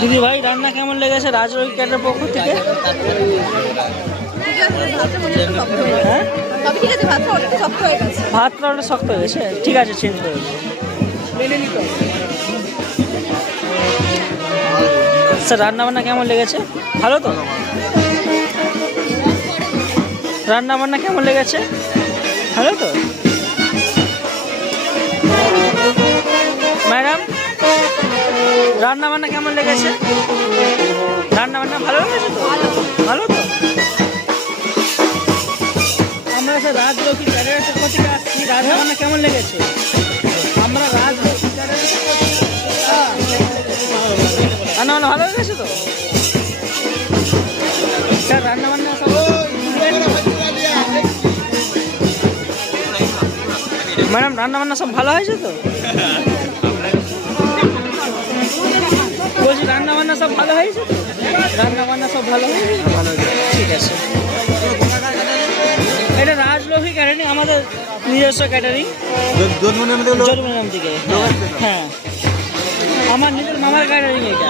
দিদি ভাই রান্না কেমন লেগেছে রাজরবি ক্যাটার পক্ষ থেকে? হ্যাঁ ভাতটা ওটা শক্ত হয়ে গেছে, ঠিক আছে চেঞ্জ করে দেবো। স্যার রান্না বান্না কেমন লেগেছে? ভালো তো? রান্না বান্না কেমন লেগেছে? ভালো তো? ম্যাডাম রান্না বান্না কেমন লেগেছে? রান্না বান্না ভালো লেগেছে তো? ভালো তো? আমরা স্যার রাজলক্ষ্মী ক্যাডারের পক্ষ থেকে আসছি। রান্না বান্না কেমন লেগেছে? আমরা রাজলক্ষ্মী ক্যাডারের পক্ষ থেকে রান্না বান্না ভালো লেগেছে তো? স্যার রান্না বান্না সব ম্যাডাম রান্না বান্না সব ভালো হয়েছে তো? বলছি রান্না বান্না সব ভালো হয়েছে তো? রান্না বান্না সব ভালো হয়েছে? ঠিক আছে। এটা রাজলক্ষ্মী ক্যাটারিং, আমাদের নিজস্ব ক্যাটারিং জন্মনাম থেকে। হ্যাঁ আমার নিজের মামার ক্যাটারিং এটা।